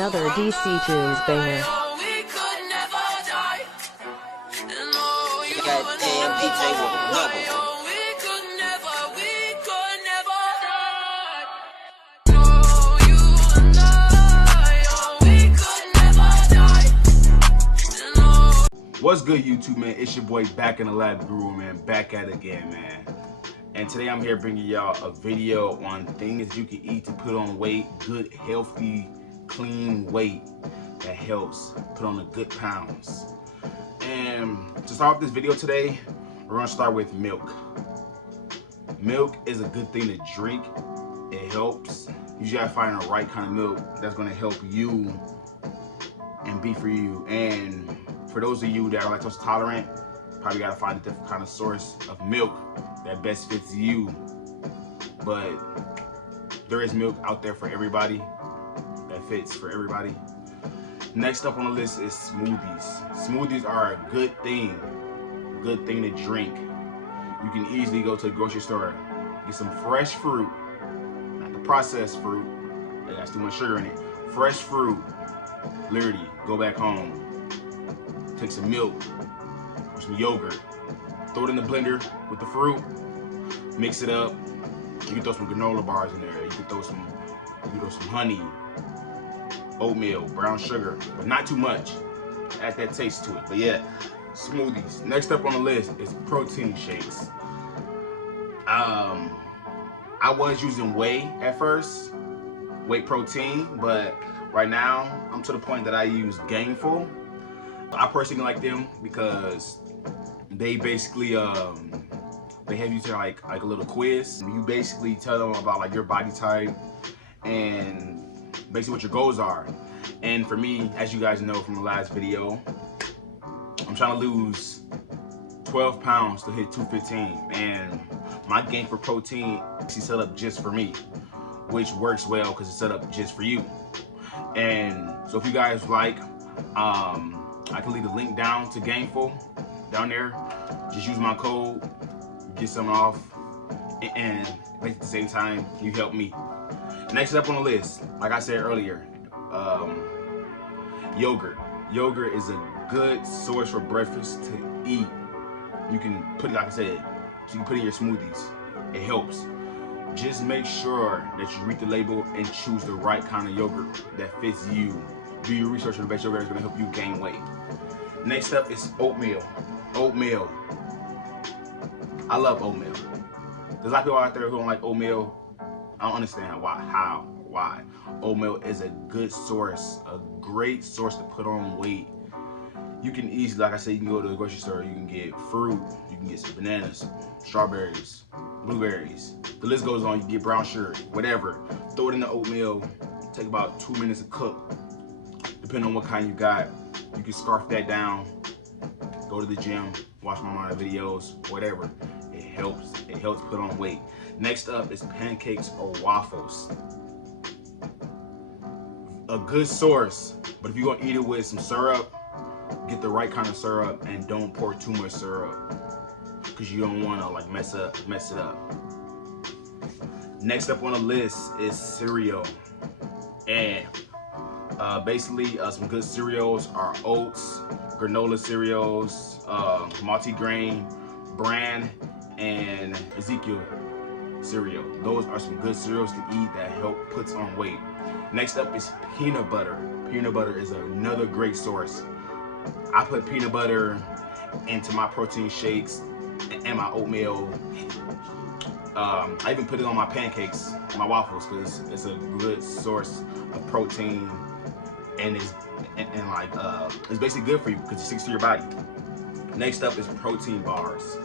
another DC Tunes banger. Goddamn DJ with another. What's good, YouTube, man? It's your boy Back in the Lab Guru, man. Back at it again, man. And today I'm here bringing y'all a video on things you can eat to put on weight. Good, healthy, clean weight that helps put on the good pounds. And to start off this video today, we're gonna start with milk. Milk is a good thing to drink. It helps. You just gotta find the right kind of milk that's gonna help you and be for you. And for those of you that are lactose tolerant, probably gotta find a different kind of source of milk that best fits you. But there is milk out there for everybody that fits for everybody. Next up on the list is smoothies. Smoothies are a good thing to drink. You can easily go to the grocery store, get some fresh fruit, not the processed fruit, that got too much sugar in it. Fresh fruit, literally, go back home, take some milk or some yogurt, throw it in the blender with the fruit, mix it up. You can throw some granola bars in there. You can throw some honey, oatmeal, brown sugar, but not too much. Add that taste to it. But yeah, smoothies. Next up on the list is protein shakes. I was using whey at first, whey protein, but right now I'm to the point that I use Gainful. I personally like them because they basically they have you to like a little quiz. You basically tell them about like your body type and basically what your goals are. And for me, as you guys know from the last video, I'm trying to lose 12 pounds to hit 215, and my Gainful protein is set up just for me, which works well because it's set up just for you. And so if you guys like, I can leave the link down to Gainful down there. Just use my code, get some off, and at the same time, you help me. Next up on the list, like I said earlier, yogurt. Yogurt is a good source for breakfast to eat. You can put it, like I said, you can put it in your smoothies. It helps. Just make sure that you read the label and choose the right kind of yogurt that fits you. Do your research on the best yogurt that's gonna help you gain weight. Next up is oatmeal. Oatmeal. I love oatmeal. There's a lot of people out there who don't like oatmeal. I don't understand why. Oatmeal is a good source, a great source to put on weight. You can easily, like I said, you can go to the grocery store, you can get fruit, you can get some bananas, strawberries, blueberries. The list goes on. You can get brown sugar, whatever. Throw it in the oatmeal. Take about 2 minutes to cook, depending on what kind you got. You can scarf that down, go to the gym, watch my videos, whatever. It helps put on weight. Next up is pancakes or waffles. A good source, but if you're gonna eat it with some syrup, get the right kind of syrup and don't pour too much syrup because you don't wanna like mess it up. Next up on the list is cereal. And basically some good cereals are oats, granola cereals, multi-grain, bran, and Ezekiel cereal. Those are some good cereals to eat that help puts on weight. Next up is peanut butter. Peanut butter is another great source. I put peanut butter into my protein shakes and my oatmeal. I even put it on my pancakes, my waffles, because it's a good source of protein, and it's basically good for you because it sticks to your body. Next up is protein bars.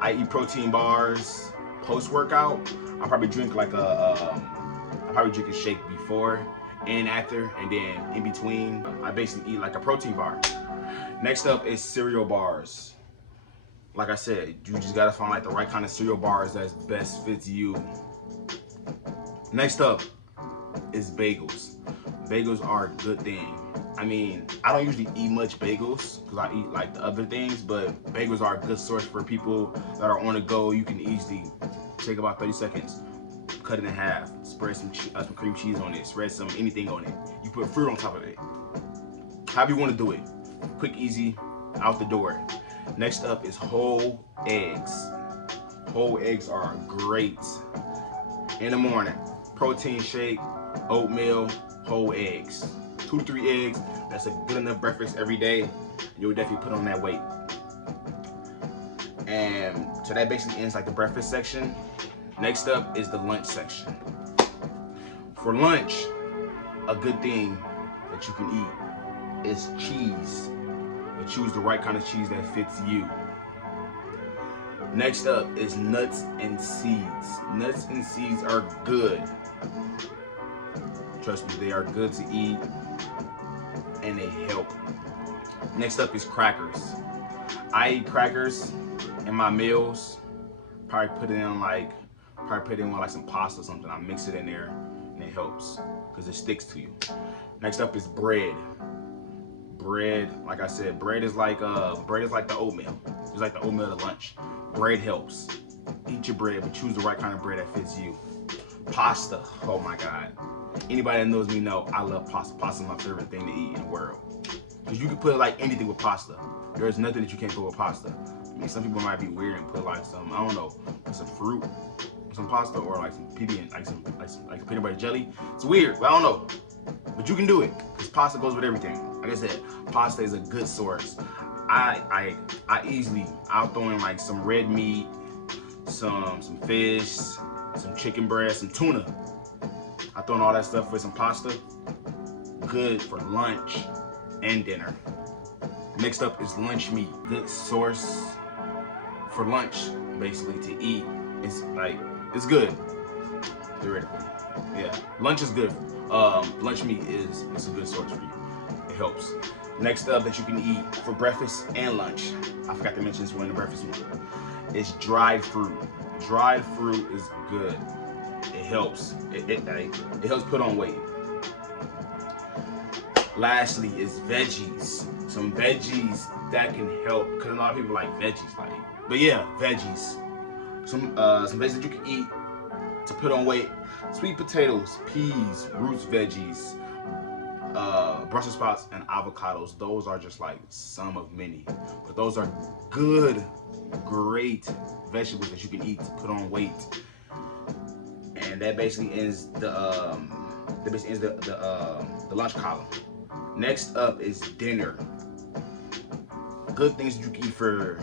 I eat protein bars post-workout. I probably drink a shake before and after, and then in between, I basically eat like a protein bar. Next up is cereal bars. Like I said, you just gotta find like the right kind of cereal bars that best fits you. Next up is bagels. Bagels are a good thing. I mean, I don't usually eat much bagels because I eat like the other things, but bagels are a good source for people that are on the go. You can easily take about 30 seconds, cut it in half, spread some cream cheese on it, spread some anything on it. You put fruit on top of it. However you want to do it. Quick, easy, out the door. Next up is whole eggs. Whole eggs are great in the morning. Protein shake, oatmeal, whole eggs. 2 to 3 eggs. That's a good enough breakfast every day. You'll definitely put on that weight. And so that basically ends like the breakfast section. Next up is the lunch section. For lunch, a good thing that you can eat is cheese. But choose the right kind of cheese that fits you. Next up is nuts and seeds. Nuts and seeds are good. Trust me, they are good to eat and they help. Next up is crackers. I eat crackers in my meals. Probably put in like some pasta or something. I mix it in there and it helps because it sticks to you. Next up is bread. Bread, like I said, bread is like the oatmeal. It's like the oatmeal at lunch. Bread helps. Eat your bread, but choose the right kind of bread that fits you. Pasta, oh my God. Anybody that knows me know I love pasta. Pasta is my favorite thing to eat in the world. Because you can put like anything with pasta. There's nothing that you can't put with pasta. I mean, some people might be weird and put like some, I don't know, some fruit, some pasta, or like some PB, like some peanut butter jelly. It's weird, but I don't know. But you can do it, because pasta goes with everything. Like I said, pasta is a good source. I'll throw in like some red meat, some fish, some chicken breast, some tuna. I throw in all that stuff with some pasta. Good for lunch and dinner. Next up is lunch meat. Good source for lunch, basically, to eat. It's good, theoretically. Yeah, lunch is good. Lunch meat is a good source for you. It helps. Next up that you can eat for breakfast and lunch, I forgot to mention this one in the breakfast one, is dried fruit. Dried fruit is good. It helps. It helps put on weight. Lastly is veggies. Some veggies that can help, because a lot of people like veggies, but yeah, veggies. Some veggies that you can eat to put on weight: sweet potatoes, peas, roots veggies, Brussels sprouts, and avocados. Those are just like some of many, but those are good, great vegetables that you can eat to put on weight. And that basically ends the lunch column. Next up is dinner. Good things that you can eat for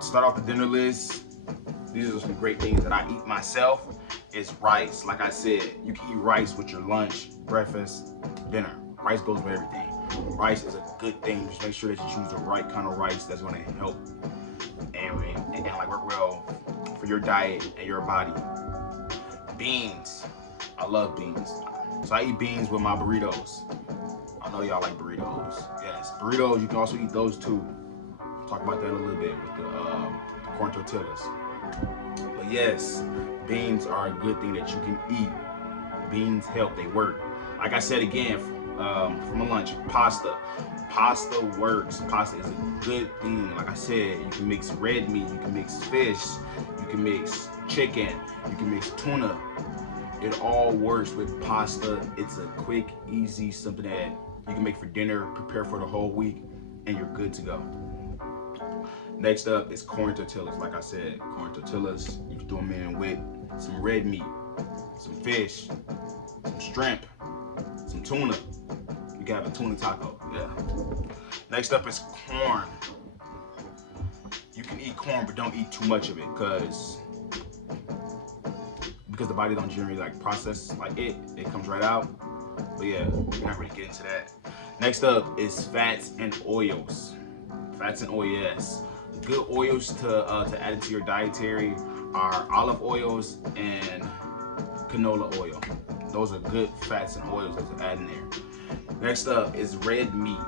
start off the dinner list. These are some great things that I eat myself. Is rice. Like I said, you can eat rice with your lunch, breakfast, dinner. Rice goes with everything. Rice is a good thing. Just make sure that you choose the right kind of rice that's going to help and like work well for your diet and your body. Beans. I love beans. So I eat beans with my burritos. I know y'all like burritos. Yes, burritos, you can also eat those too. We'll talk about that in a little bit with the corn tortillas. But yes, beans are a good thing that you can eat. Beans help, they work. Like I said again, from a lunch, pasta. Pasta works. Pasta is a good thing. Like I said, you can mix red meat, you can mix fish, you can mix chicken, you can mix tuna. It all works with pasta. It's a quick, easy, something that you can make for dinner, prepare for the whole week, and you're good to go. Next up is corn tortillas. Like I said, corn tortillas, you can throw them in with some red meat, some fish, some shrimp, some tuna. You can have a tuna taco, yeah. Next up is corn. You can eat corn, but don't eat too much of it, because the body don't generally like process like it comes right out. But yeah, we're not really getting into that. Next up is fats and oils. Fats and oils, yes. Good oils to add into your dietary are olive oils and canola oil. Those are good fats and oils to add in there. Next up is red meat.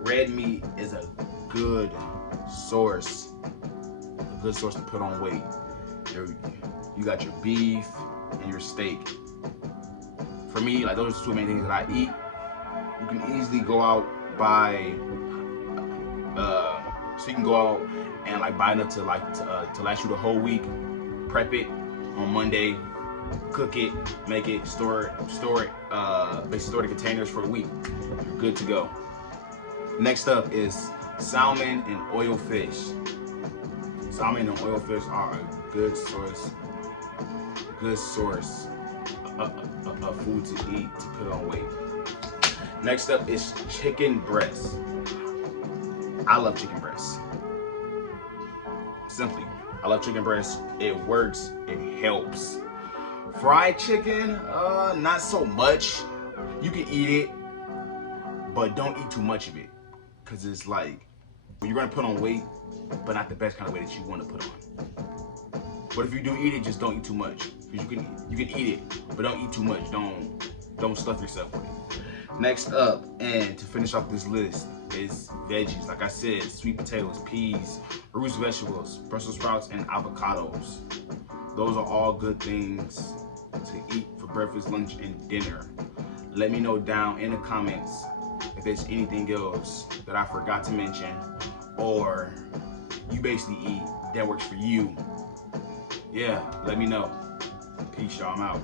Red meat is a good source to put on weight. You got your beef and your steak. For me, like those are the two main things that I eat. You can easily go out buy, so you can go out and like buy enough to last you the whole week. Prep it on Monday, cook it, make it, store it, basically store the containers for a week. You're good to go. Next up is salmon and oil fish. Salmon and oil fish are a good source of food to eat to put on weight. Next up is chicken breast. I love chicken breast. Simply, I love chicken breast. It works, it helps. Fried chicken, not so much. You can eat it, but don't eat too much of it. Cause it's like, you're gonna put on weight, but not the best kind of weight that you wanna put on. But if you do eat it, just don't eat too much. Cause you can eat it, but don't eat too much. Don't stuff yourself with it. Next up, and to finish off this list, is veggies. Like I said, sweet potatoes, peas, root vegetables, Brussels sprouts, and avocados. Those are all good things to eat for breakfast, lunch, and dinner. Let me know down in the comments if there's anything else that I forgot to mention, or you basically eat that works for you. Yeah, let me know. Peace, y'all. I'm out.